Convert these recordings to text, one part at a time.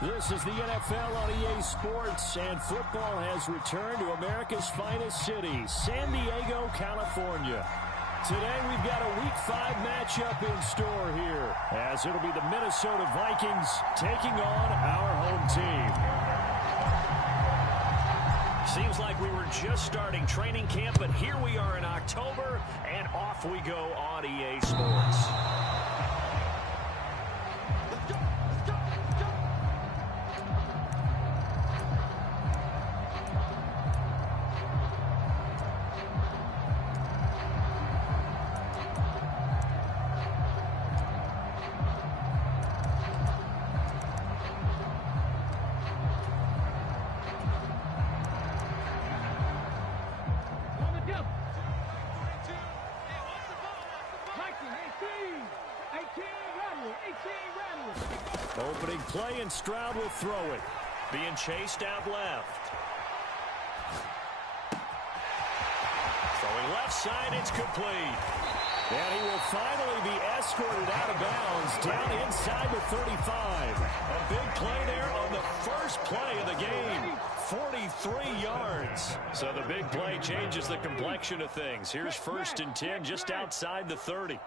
This is the NFL on EA Sports, and football has returned to America's finest city, San Diego, California. Today we've got a Week 5 matchup in store here, as it'll be the Minnesota Vikings taking on our home team. Seems like we were just starting training camp, but here we are in October, and off we go on EA Sports. Opening play, and Stroud will throw it. Being chased out left. Throwing left side, it's complete. And he will finally be escorted out of bounds down inside the 35. A big play there on the first play of the game. 43 yards. So the big play changes the complexion of things. Here's 1st and 10 just outside the 30.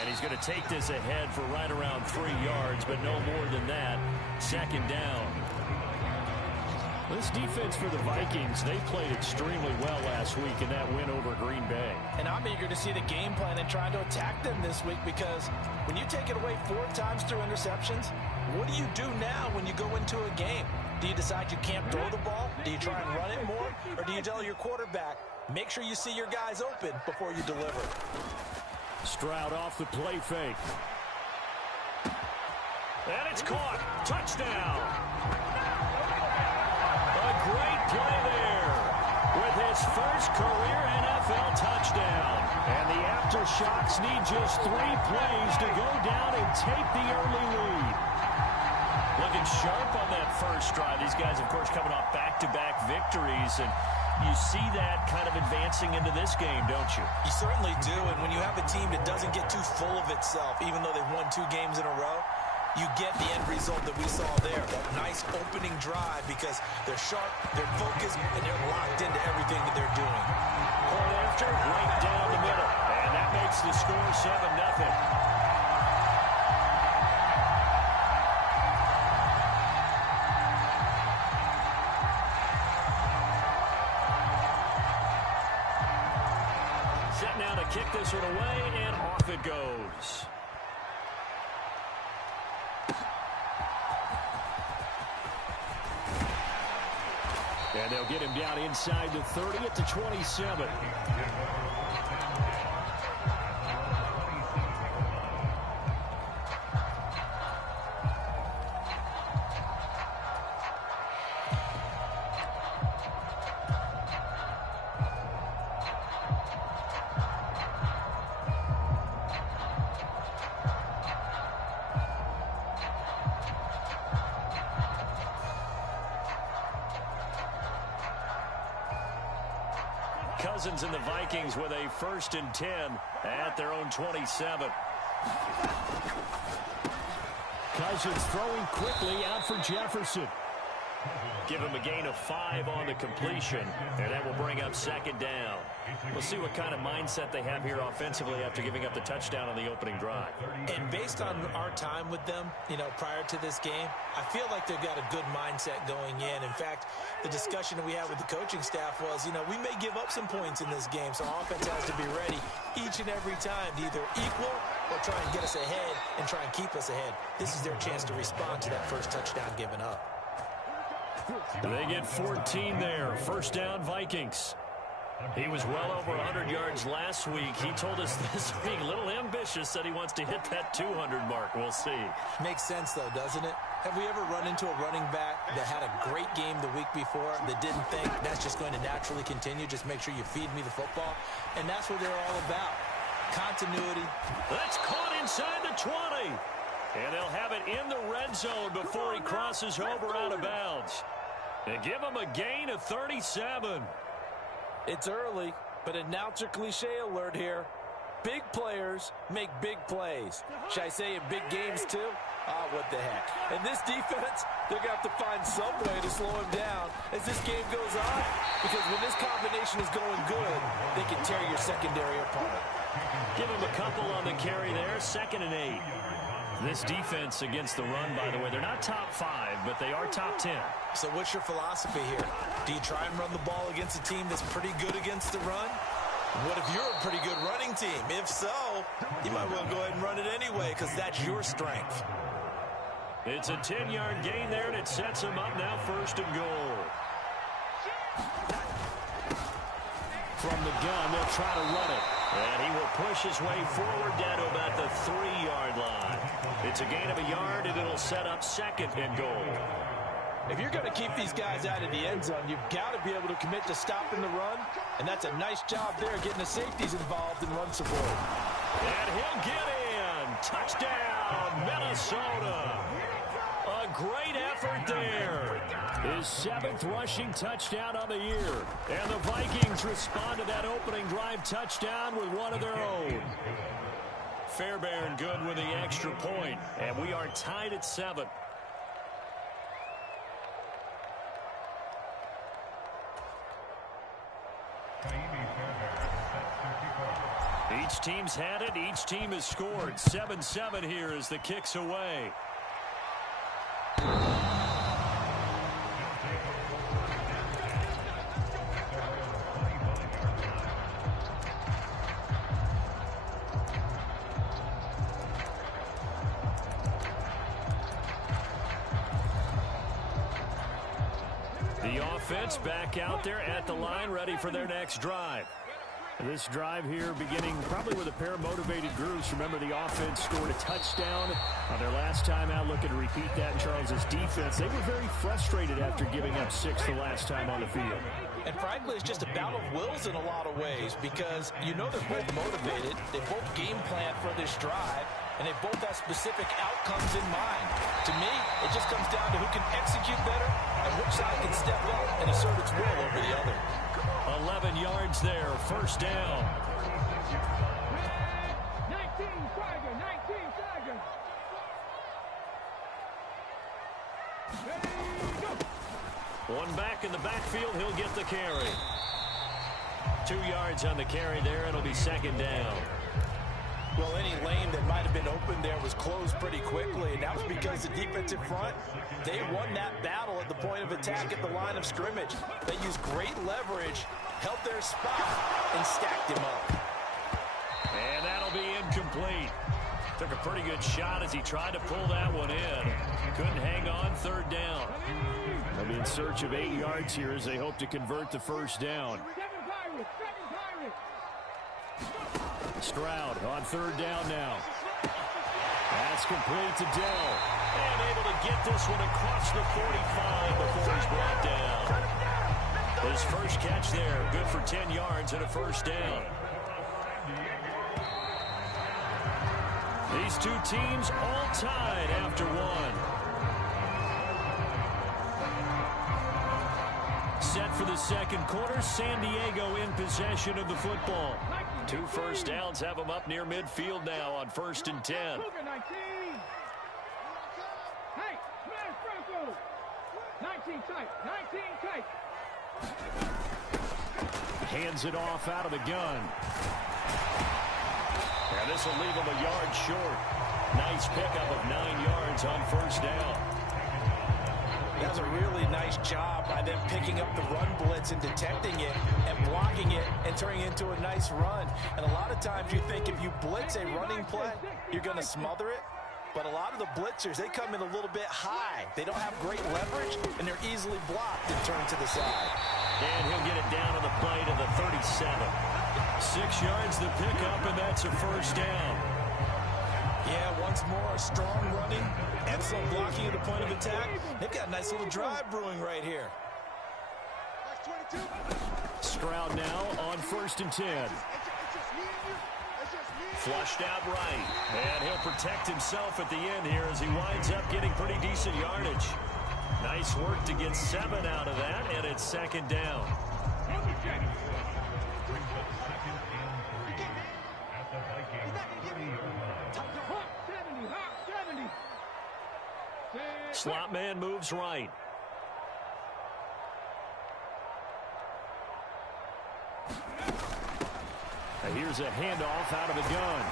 And he's going to take this ahead for right around 3 yards, but no more than that. 2nd down. This defense for the Vikings, they played extremely well last week in that win over Green Bay. And I'm eager to see the game plan and trying to attack them this week, because when you take it away 4 times through interceptions, what do you do now when you go into a game? Do you decide you can't throw the ball? Do you try and run it more? Or do you tell your quarterback, make sure you see your guys open before you deliver? Stroud off the play fake. And it's caught. Touchdown. A great play there with his first career NFL touchdown. And the Aftershocks need just 3 plays to go down and take the early lead. Looking sharp on that first drive. These guys, of course, coming off back-to-back victories, and you see that kind of advancing into this game, don't you? You certainly do, and when you have a team that doesn't get too full of itself, even though they've won 2 games in a row, you get the end result that we saw there, that nice opening drive, because they're sharp, they're focused, and they're locked into everything that they're doing. Point after, right down the middle, and that makes the score 7-0. Set now to kick this one away, and off it goes. And they'll get him down inside the 30 at the 27. Cousins and the Vikings with a 1st and 10 at their own 27. Cousins throwing quickly out for Jefferson. Give him a gain of 5 on the completion, and that will bring up 2nd down. We'll see what kind of mindset they have here offensively after giving up the touchdown on the opening drive. And based on our time with them, prior to this game, I feel like they've got a good mindset going in. In fact, the discussion that we had with the coaching staff was, we may give up some points in this game, so our offense has to be ready each and every time to either equal or try and get us ahead and try and keep us ahead. This is their chance to respond to that first touchdown given up. They get 14 there. 1st down, Vikings. He was well over 100 yards last week. He told us this week, a little ambitious, said he wants to hit that 200 mark. We'll see. Makes sense, though, doesn't it? Have we ever run into a running back that had a great game the week before that didn't think that's just going to naturally continue? Just make sure you feed me the football. And that's what they're all about. Continuity. That's caught inside the 20. And they'll have it in the red zone before he crosses over out of bounds. They give him a gain of 37. It's early, but announcer cliche alert here. Big players make big plays. Should I say in big games too? What the heck. And this defense, they're going to have to find some way to slow him down as this game goes on. Because when this combination is going good, they can tear your secondary apart. Give him a couple on the carry there. 2nd and 8. This defense against the run, by the way, they're not top 5, but they are top 10. So what's your philosophy here? Do you try and run the ball against a team that's pretty good against the run? What if you're a pretty good running team? If so, you might well go ahead and run it anyway because that's your strength. It's a 10-yard gain there, and it sets him up now 1st and goal. From the gun, they'll try to run it. And he will push his way forward down to about the 3-yard line. It's a gain of a yard, and it'll set up 2nd and goal. If you're going to keep these guys out of the end zone, you've got to be able to commit to stopping the run, and that's a nice job there getting the safeties involved in run support. And he'll get in. Touchdown, Minnesota. A great effort there. His 7th rushing touchdown on the year. And the Vikings respond to that opening drive touchdown with one of their own. Fairbairn good with the extra point, and we are tied at 7. Each team's had it. Each team has scored. 7-7 here as the kick's away. The offense back out there at the line, ready for their next drive. This drive here beginning probably with a pair of motivated groups. Remember, the offense scored a touchdown on their last time out. Looking to repeat that in Charles's defense. They were very frustrated after giving up 6 the last time on the field. And frankly, it's just a battle of wills in a lot of ways because you know they're both motivated. They both game plan for this drive, and they both have specific outcomes in mind. To me, it just comes down to who can execute better and which side can step up and assert its will over the other. 11 yards there, 1st down. 19 Tiger, 19 Tiger. One back in the backfield, he'll get the carry. 2 yards on the carry there, it'll be 2nd down. Well, any lane that might have been open there was closed pretty quickly, and that was because the defensive front, they won that battle at the point of attack at the line of scrimmage. They used great leverage, held their spot, and stacked him up. And that'll be incomplete. Took a pretty good shot as he tried to pull that one in. Couldn't hang on, 3rd down. They'll be in search of 8 yards here as they hope to convert the 1st down. Stroud on 3rd down now. That's complete to Dell. And able to get this one across the 45 before he's brought down. His first catch there, good for 10 yards and a 1st down. These two teams all tied after one. Set for the 2nd quarter, San Diego in possession of the football. 2 first downs have them up near midfield now on 1st and 10. Hey, smash Franco. 19 tight, 19 tight. Hands it off out of the gun. And this will leave him a yard short. Nice pickup of 9 yards on 1st down. That was a really nice job by them picking up the run blitz and detecting it and blocking it and turning it into a nice run. And a lot of times you think if you blitz a running play, you're going to smother it. But a lot of the blitzers, they come in a little bit high. They don't have great leverage, and they're easily blocked and turned to the side. And he'll get it down to the play to the 37. 6 yards the pickup, and that's a 1st down. Yeah, once more, strong running, excellent blocking at the point of attack. They've got a nice little drive brewing right here. Stroud now on 1st and 10. Flushed out right, and he'll protect himself at the end here as he winds up getting pretty decent yardage. Nice work to get 7 out of that, and it's 2nd down. Slot man moves right. Here's a handoff out of the gun.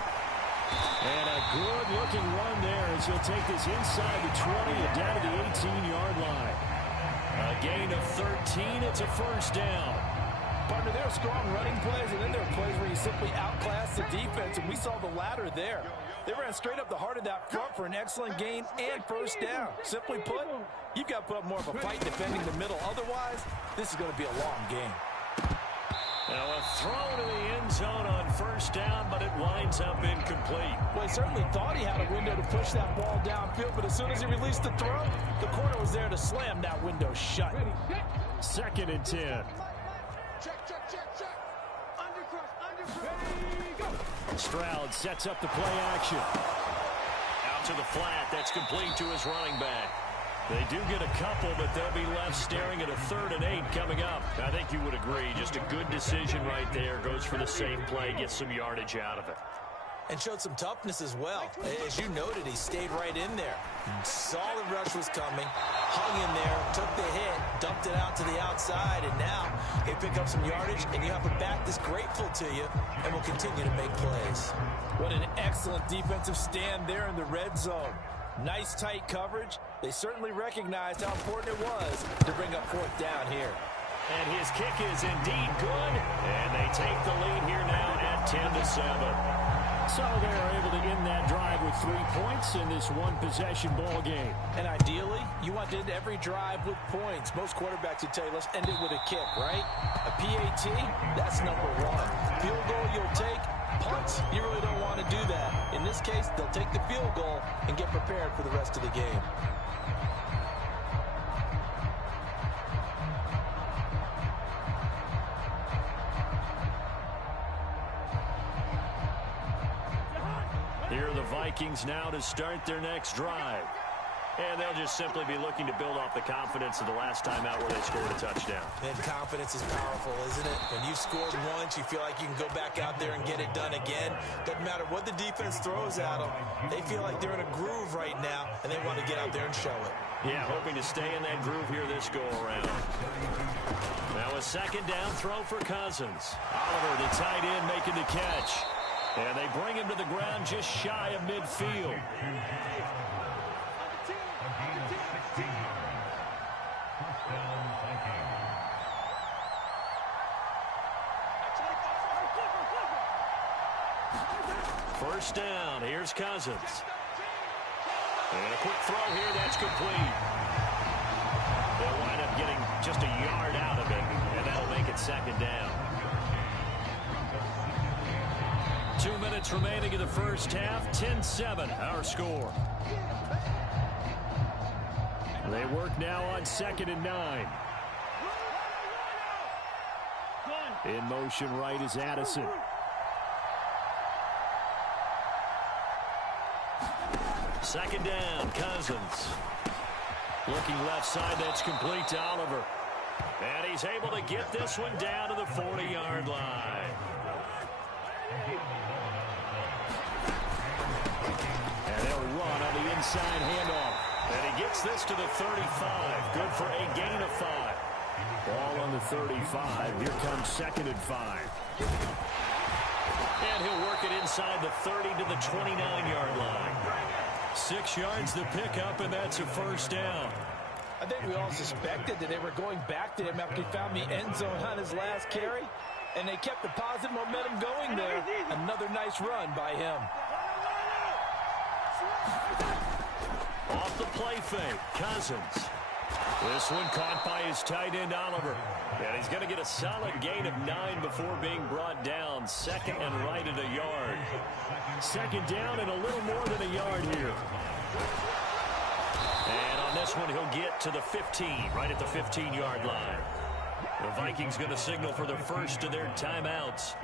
And a good-looking run there as he'll take this inside the 20 and down to the 18-yard line. A gain of 13. It's a first down. Partner, there are strong running plays, and then there are plays where you simply outclass the defense, and we saw the latter there. They ran straight up the heart of that front for an excellent gain and first down. Simply put, you've got to put up more of a fight defending the middle. Otherwise, this is going to be a long game. Now a throw to the end zone on first down, but it winds up incomplete. Well, he certainly thought he had a window to push that ball downfield, but as soon as he released the throw, the corner was there to slam that window shut. Second and 10. Check. Undercross. Stroud sets up the play action. Out to the flat. That's complete to his running back. They do get a couple, but they'll be left staring at a 3rd and 8 coming up. I think you would agree. Just a good decision right there. Goes for the same play, gets some yardage out of it. And showed some toughness as well. As you noted, he stayed right in there. Solid rush was coming. Hung in there, took the hit, dumped it out to the outside, and now they pick up some yardage, and you have a back that's grateful to you and will continue to make plays. What an excellent defensive stand there in the red zone. Nice tight coverage. They certainly recognized how important it was to bring up 4th down here. And his kick is indeed good. And they take the lead here now at 10-7. So they're able to end that drive with 3 points in this one-possession ball game. And ideally, you want to end every drive with points. Most quarterbacks would tell you, let's end it with a kick, right? A PAT, that's number 1. Field goal you'll take. Punts, you really don't want to do that. In this case, they'll take the field goal and get prepared for the rest of the game. Here are the Vikings now to start their next drive. And they'll just simply be looking to build off the confidence of the last time out where they scored a touchdown. And confidence is powerful, isn't it? When you've scored once, you feel like you can go back out there and get it done again. Doesn't matter what the defense throws at them. They feel like they're in a groove right now, and they want to get out there and show it. Yeah, hoping to stay in that groove here this go-around. Now a second down throw for Cousins. Oliver, the tight end, making the catch. And they bring him to the ground just shy of midfield. First down, here's Cousins. And a quick throw here, that's complete. They'll wind up getting just a yard out of it, and that'll make it second down. 2 minutes remaining in the first half, 10-7, our score. They work now on 2nd and 9. In motion right is Addison. Second down, Cousins. Looking left side, that's complete to Oliver. And he's able to get this one down to the 40-yard line. And they'll run on the inside handoff. And he gets this to the 35. Good for a gain of 5. Ball on the 35. Here comes 2nd and 5. And he'll work it inside the 30 to the 29-yard line. 6 yards the pickup, and that's a first down. I think we all suspected that they were going back to him after he found the end zone on his last carry, and they kept the positive momentum going there. Another nice run by him. Off the play fake, Cousins. This one caught by his tight end, Oliver. And he's going to get a solid gain of 9 before being brought down. 2nd and right at a yard. 2nd down and a little more than a yard here. And on this one, he'll get to the 15, right at the 15-yard line. The Vikings going to signal for the first of their timeouts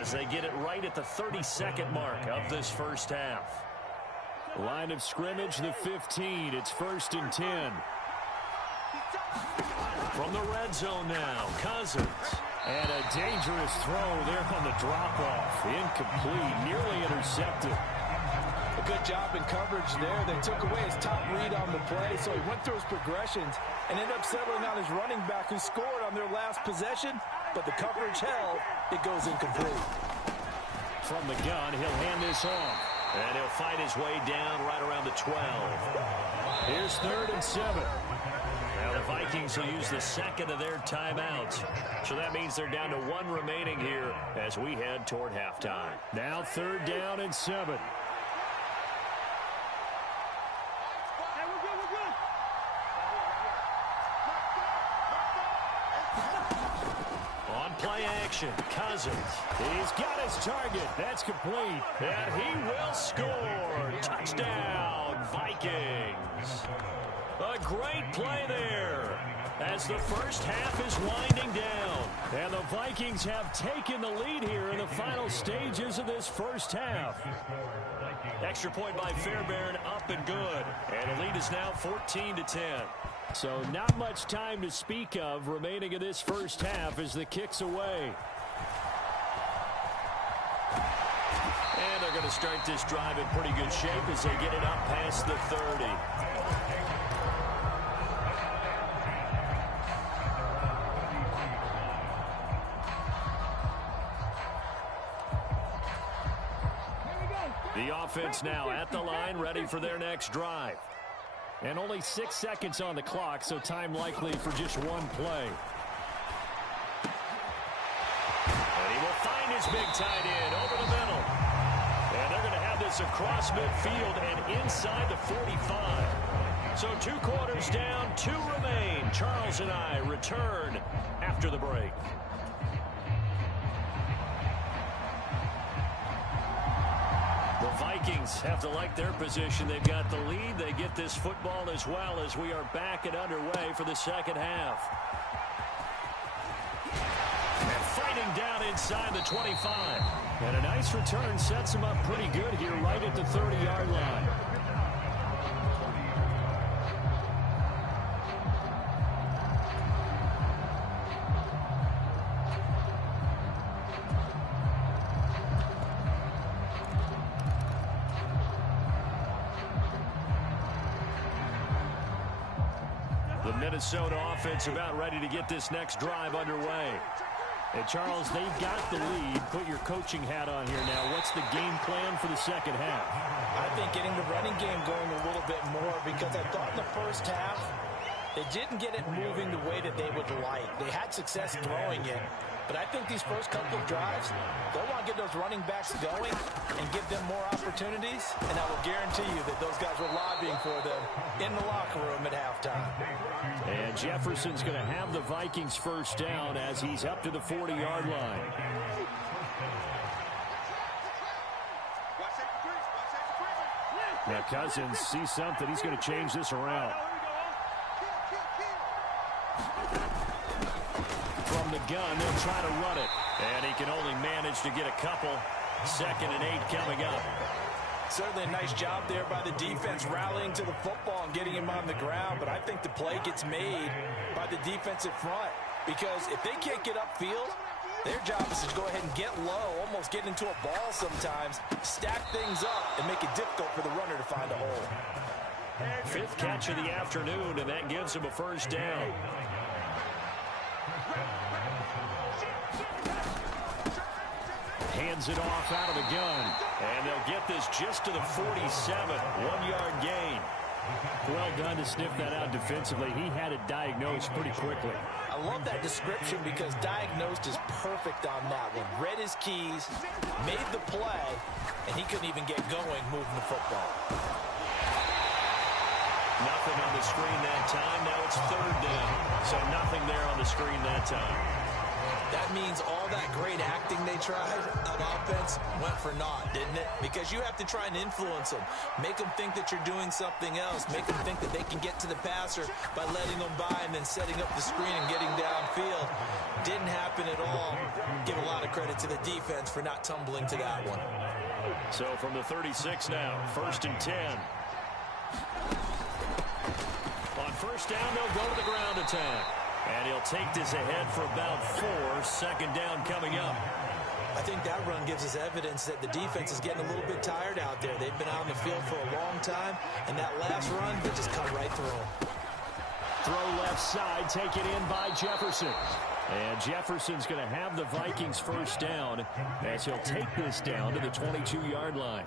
as they get it right at the 32nd mark of this first half. Line of scrimmage, the 15. It's 1st and 10. From the red zone now, Cousins. And a dangerous throw there on the drop-off. Incomplete, nearly intercepted. A good job in coverage there. They took away his top read on the play, so he went through his progressions and ended up settling on his running back who scored on their last possession, but the coverage held. It goes incomplete. From the gun, he'll hand this off. And he'll fight his way down right around the 12. Here's 3rd and 7. Now the Vikings will use the second of their timeouts. So that means they're down to 1 remaining here as we head toward halftime. Now 3rd down and 7. Play action. Cousins. He's got his target. That's complete. And he will score. Touchdown, Vikings. A great play there as the first half is winding down. And the Vikings have taken the lead here in the final stages of this first half. Extra point by Fairbairn, up and good. And the lead is now 14-10. So not much time to speak of remaining in this first half as the kick's away. And they're going to start this drive in pretty good shape as they get it up past the 30. The offense now at the line, ready for their next drive. And only 6 seconds on the clock, so time likely for just one play. And he will find his big tight end over the middle. And they're going to have this across midfield and inside the 45. So 2 quarters down, 2 remain. Charles and I return after the break. The Vikings have to like their position. They've got the lead. They get this football as well as we are back and underway for the second half. And fighting down inside the 25. And a nice return sets him up pretty good here right at the 30-yard line. Minnesota offense about ready to get this next drive underway. And Charles, they've got the lead. Put your coaching hat on here now. What's the game plan for the second half? I think getting the running game going a little bit more, because I thought in the first half they didn't get it moving the way that they would like. They had success throwing it, but I think these first couple of drives, they'll want to get those running backs going and give them more opportunities, and I will guarantee you that those guys were lobbying for them in the locker room at halftime. And Jefferson's going to have the Vikings first down as he's up to the 40-yard line. Now Cousins sees something. He's going to change this around. From the gun, they'll try to run it. And he can only manage to get a couple. 2nd and 8 coming up. Certainly a nice job there by the defense rallying to the football and getting him on the ground, but I think the play gets made by the defensive front, because if they can't get upfield, their job is to go ahead and get low, almost get into a ball sometimes, stack things up, and make it difficult for the runner to find a hole. 5th catch of the afternoon, and that gives him a first down. Hands it off out of the gun. And they'll get this just to the 47. 1-yard gain. Well done to sniff that out defensively. He had it diagnosed pretty quickly. I love that description because diagnosed is perfect on that one. Read his keys, made the play, and he couldn't even get going moving the football. Nothing on the screen that time. Now it's 3rd down. So nothing there on the screen that time. That means all that great acting they tried on offense went for naught, didn't it? Because you have to try and influence them. Make them think that you're doing something else. Make them think that they can get to the passer by letting them by and then setting up the screen and getting downfield. Didn't happen at all. Give a lot of credit to the defense for not tumbling to that one. So from the 36 now, 1st and 10. On first down, they'll go to the ground attack. And he'll take this ahead for about 4. 2nd down coming up. I think that run gives us evidence that the defense is getting a little bit tired out there. They've been out on the field for a long time, and that last run, they just come right through them. Throw left side, taken in by Jefferson. And Jefferson's going to have the Vikings first down as he'll take this down to the 22-yard line.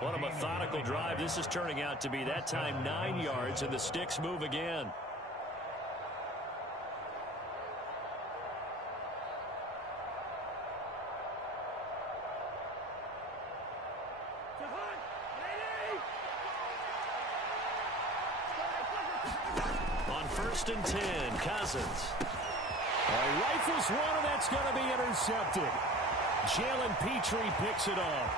What a methodical drive. This is turning out to be, that time, 9 yards, and the sticks move again. On 1st and 10, Cousins. Rifles one, and that's going to be intercepted. Jalen Petrie picks it off.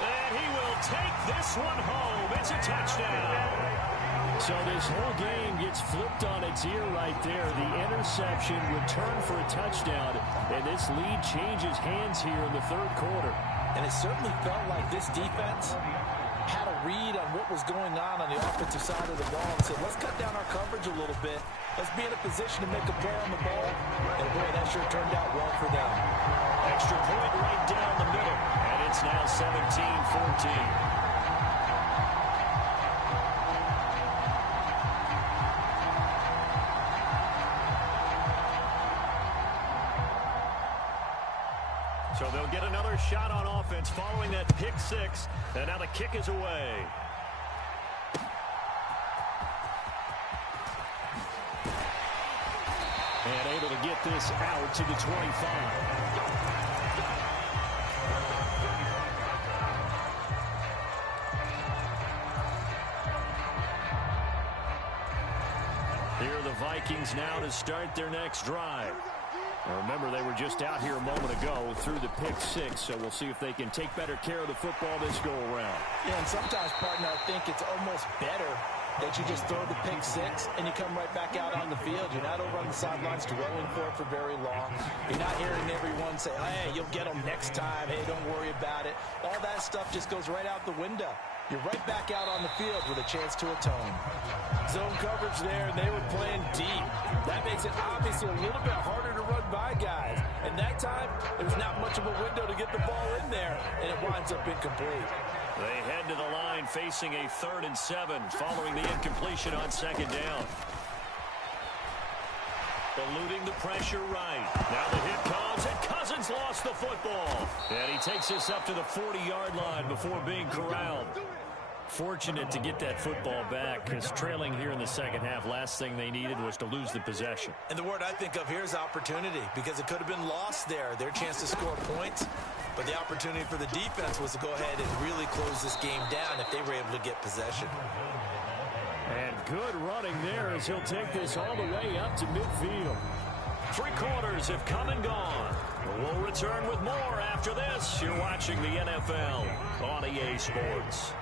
And he will take this one home. It's a touchdown. So this whole game gets flipped on its ear right there. The interception, return for a touchdown, and this lead changes hands here in the third quarter. And it certainly felt like this defense had a read on what was going on the offensive side of the ball and said, let's cut down our coverage a little bit. Let's be in a position to make a play on the ball. And boy, that sure turned out well for them. Extra point right down the middle. And it's now 17-14. So they'll get another shot on offense following that pick six. And now the kick is away. And able to get this out to the 25. Here are the Vikings now to start their next drive. Now remember, they were just out here a moment ago through the pick six, so we'll see if they can take better care of the football this go around. Yeah, and sometimes, partner, I think it's almost better that you just throw the pick six and you come right back out on the field. You're not over on the sidelines dwelling for it for very long. You're not hearing everyone say, hey, you'll get them next time. Hey, don't worry about it. All that stuff just goes right out the window. You're right back out on the field with a chance to atone. Zone coverage there, and they were playing deep. That makes it obviously a little bit harder to run by guys. And that time, there was not much of a window to get the ball in there, and it winds up incomplete. They head to the line facing a 3rd and 7 following the incompletion on 2nd down. Eluding the pressure right. Now the hit comes, and Cousins lost the football. And he takes us up to the 40-yard line before being corralled. Fortunate to get that football back, because trailing here in the second half, last thing they needed was to lose the possession. And the word I think of here is opportunity, because it could have been lost there, their chance to score points. But the opportunity for the defense was to go ahead and really close this game down if they were able to get possession. And good running there as he'll take this all the way up to midfield. 3 quarters have come and gone. We'll return with more after this. You're watching the NFL on EA Sports.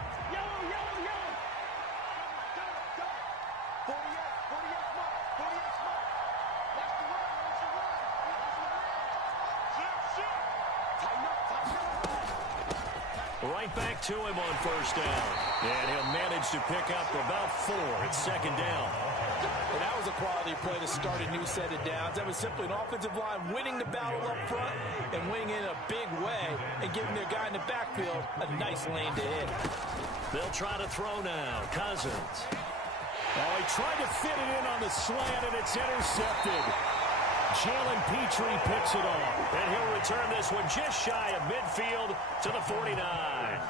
Right back to him on 1st down. And he'll manage to pick up about 4 at 2nd down. And that was a quality play to start a new set of downs. That was simply an offensive line winning the battle up front and winning in a big way and giving their guy in the backfield a nice lane to hit. They'll try to throw now. Cousins. Oh, he tried to fit it in on the slant, and it's intercepted. Jalen Petrie picks it off. And he'll return this one just shy of midfield to the 49.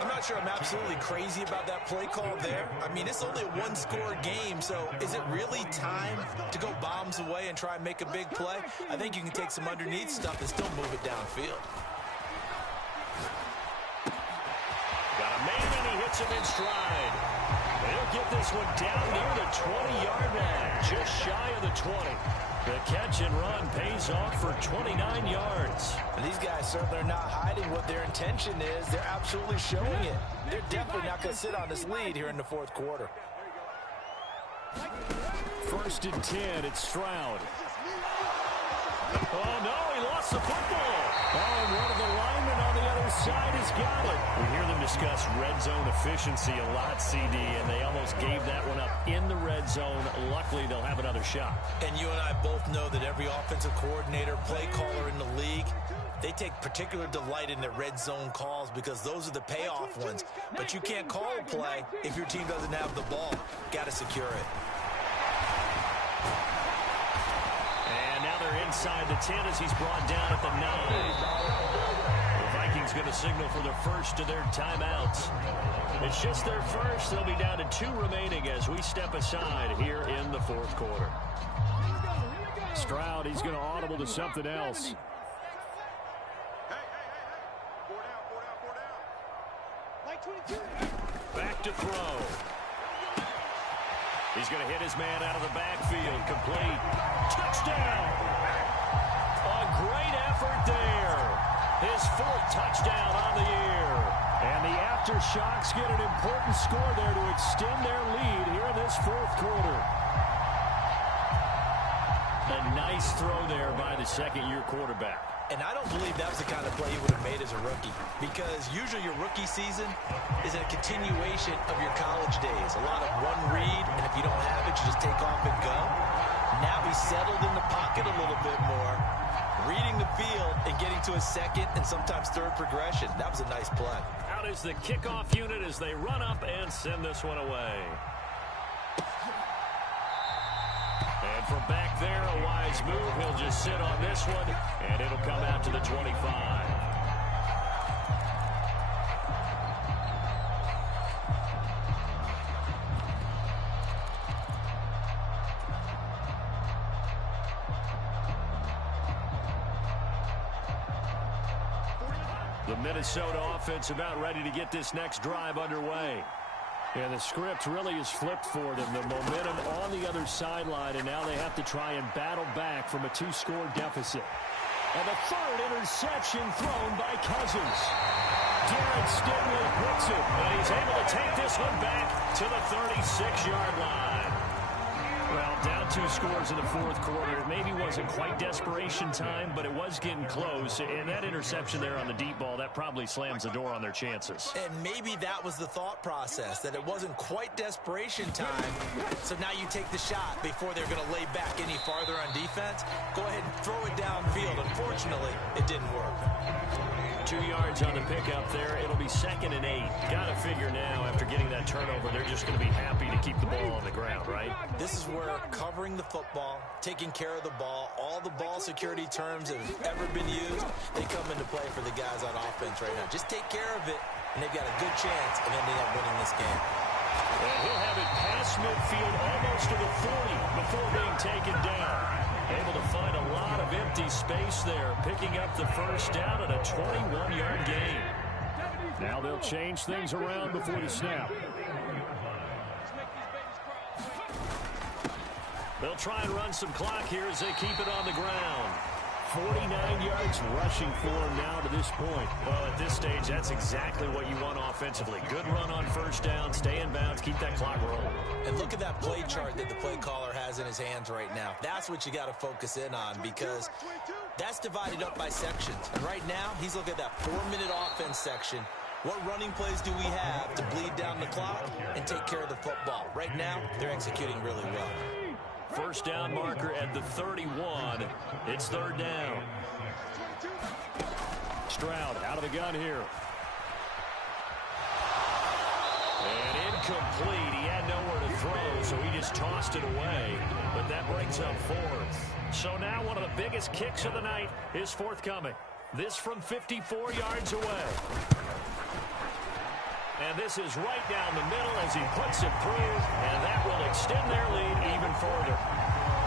I'm not sure I'm absolutely crazy about that play call there. I mean, it's only a 1-score game, so is it really time to go bombs away and try and make a big play? I think you can take some underneath stuff and still move it downfield. Got a man, and he hits him in stride. They'll get this one down near the 20-yard line, just shy of the 20. The catch and run pays off for 29 yards. And these guys certainly are not hiding what their intention is. They're absolutely showing it. They're definitely not going to sit on this lead here in the 4th quarter. 1st and 10, it's Stroud. Oh, no, he lost the football. Oh, and one of the linemen on the other inside has got it. We hear them discuss red zone efficiency a lot, CD, and they almost gave that one up in the red zone. Luckily, they'll have another shot. And you and I both know that every offensive coordinator, play caller in the league, they take particular delight in their red zone calls because those are the payoff ones. But you can't call a play if your team doesn't have the ball. Got to secure it. And now they're inside the 10 as he's brought down at the 9. The Vikings going to signal for the first of their timeouts. It's just their first. They'll be down to 2 remaining as we step aside here in the fourth quarter. Stroud, he's going to audible to something else. Back to throw. He's going to hit his man out of the backfield. Complete. Touchdown. A great effort there. His 4th touchdown on the year. And the Aftershocks get an important score there to extend their lead here in this fourth quarter. A nice throw there by the second-year quarterback. And I don't believe that was the kind of play he would have made as a rookie, because usually your rookie season is a continuation of your college days. A lot of one read, and if you don't have it, you just take off and go. Now he's settled in the pocket a little bit more, reading the field and getting to his second and sometimes third progression. That was a nice play. Out is the kickoff unit as they run up and send this one away. And from back there, a wise move. He'll just sit on this one, and it'll come out to the 25. The Minnesota offense about ready to get this next drive underway. And the script really is flipped for them. The momentum on the other sideline, and now they have to try and battle back from a 2-score deficit. And the 3rd interception thrown by Cousins. Darren Stingley puts it. And he's able to take this one back to the 36-yard line. Well, down 2 scores in the fourth quarter. It maybe wasn't quite desperation time, but it was getting close. And that interception there on the deep ball, that probably slams the door on their chances. And maybe that was the thought process, that it wasn't quite desperation time. So now you take the shot before they're going to lay back any farther on defense. Go ahead and throw it downfield. Unfortunately, it didn't work. 2 yards on the pickup there. It'll be 2nd and 8. Got to figure now, after getting that turnover, they're just going to be happy to keep the ball on the ground, right? This is where covering the football, taking care of the ball, all the ball security terms have ever been used, they come into play for the guys on offense right now. Just take care of it, and they've got a good chance of ending up winning this game. And he'll have it past midfield almost to the 40 before being taken down. Able to find a lot of empty space there, picking up the first down at a 21-yard gain. Now they'll change things around before the snap. They'll try and run some clock here as they keep it on the ground. 49 yards rushing for him now to this point. Well, at this stage, that's exactly what you want offensively. Good run on first down, stay in bounds, keep that clock rolling. And look at that play chart that the play caller has in his hands right now. That's what you got to focus in on, because that's divided up by sections. And right now, he's looking at that 4-minute offense section. What running plays do we have to bleed down the clock and take care of the football? Right now, they're executing really well. First down marker at the 31. It's 3rd down. Stroud out of the gun here. And incomplete. He had nowhere to throw, so he just tossed it away. But that brings up 4th. So now one of the biggest kicks of the night is forthcoming. This from 54 yards away. And this is right down the middle as he puts it through, and that will extend their lead even further.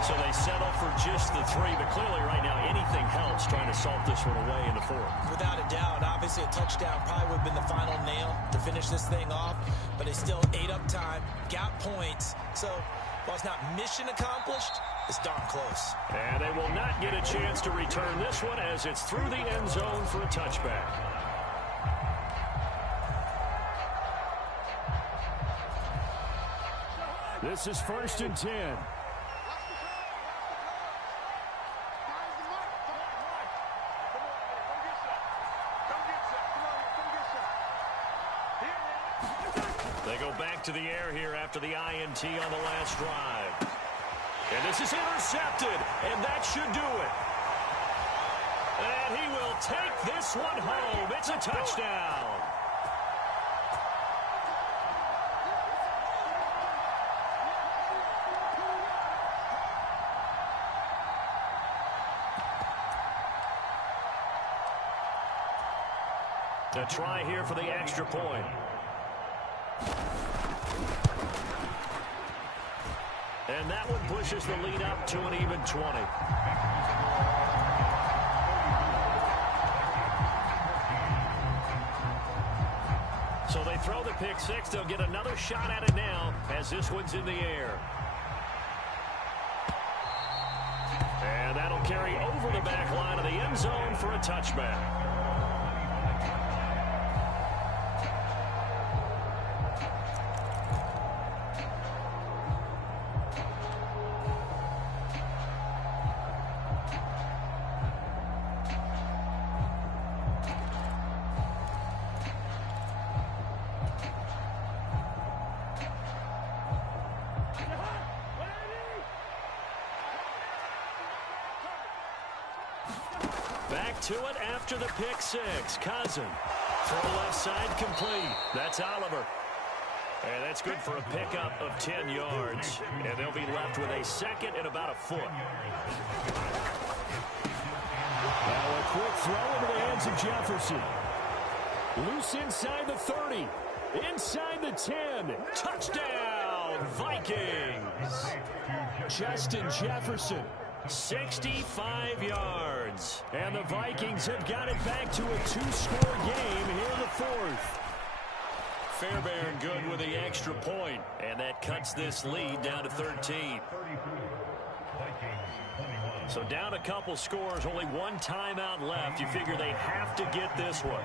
So they settle for just the 3, but clearly right now anything helps trying to salt this one away in the 4th. Without a doubt, obviously a touchdown probably would have been the final nail to finish this thing off, but they still ate up time, got points. So while it's not mission accomplished, it's darn close. And they will not get a chance to return this one as it's through the end zone for a touchback. This is 1st and 10. go back to the air here after the INT on the last drive. And this is intercepted, and that should do it. And he will take this one home. It's a touchdown. A try here for the extra point. And that one pushes the lead up to an even 20. So they throw the pick six. They'll get another shot at it now as this one's in the air. And that'll carry over the back line of the end zone for a touchback. Back to it after the pick six. Cousin. Throw left side complete. That's Oliver. And that's good for a pickup of 10 yards. And they'll be left with a second and about a foot. Now a quick throw into the hands of Jefferson. Loose inside the 30. Inside the 10. Touchdown, Vikings. Justin Jefferson. 65 yards. And the Vikings have got it back to a two-score game here in the fourth. Fairbairn good with the extra point. And that cuts this lead down to 13. So down a couple scores, only one timeout left. You figure they have to get this one.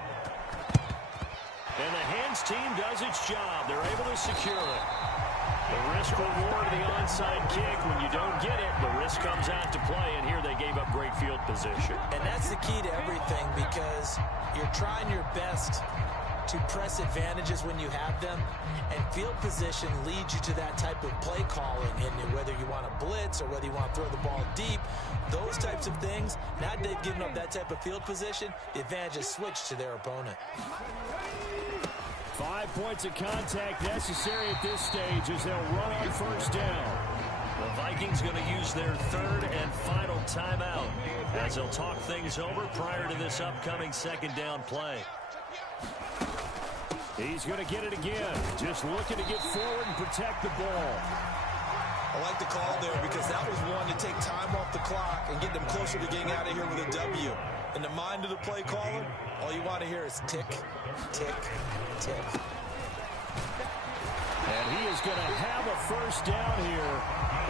And the hands team does its job. They're able to secure it. The risk-reward of the onside kick, when you don't get it, the risk comes out to play, and here they gave up great field position. And that's the key to everything, because you're trying your best to press advantages when you have them, and field position leads you to that type of play calling, and whether you want to blitz or whether you want to throw the ball deep, those types of things, now that they've given up that type of field position, the advantage is switched to their opponent. 5 points of contact necessary at this stage as they'll run on first down. The Vikings going to use their third and final timeout as they'll talk things over prior to this upcoming second down play. He's going to get it again. Just looking to get forward and protect the ball. I like the call there because that was one to take time off the clock and get them closer to getting out of here with a W. In the mind of the play caller, all you want to hear is tick, tick, tick. And he is going to have a first down here,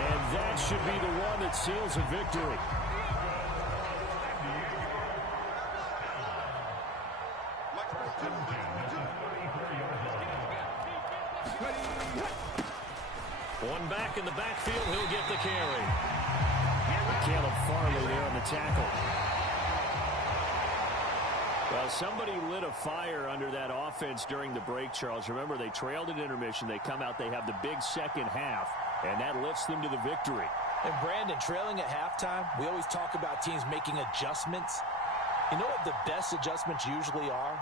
and that should be the one that seals a victory. One back in the backfield, he'll get the carry. Caleb Farley there on the tackle. Well, somebody lit a fire under that offense during the break, Charles. Remember, they trailed at intermission. They come out, they have the big second half, and that lifts them to the victory. And Brandon, trailing at halftime, we always talk about teams making adjustments. You know what the best adjustments usually are?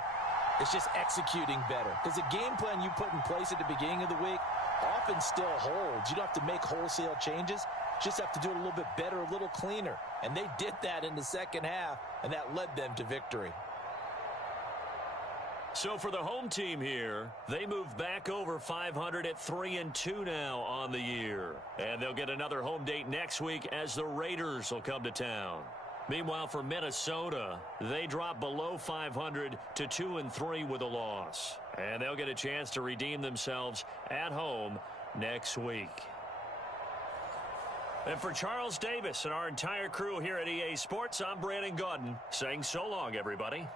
It's just executing better. Because the game plan you put in place at the beginning of the week often still holds. You don't have to make wholesale changes. Just have to do it a little bit better, a little cleaner. And they did that in the second half, and that led them to victory. So for the home team here, they move back over 500 at 3-2 now on the year. And they'll get another home date next week as the Raiders will come to town. Meanwhile, for Minnesota, they drop below 500 to 2-3 with a loss. And they'll get a chance to redeem themselves at home next week. And for Charles Davis and our entire crew here at EA Sports, I'm Brandon Gaudin saying so long, everybody.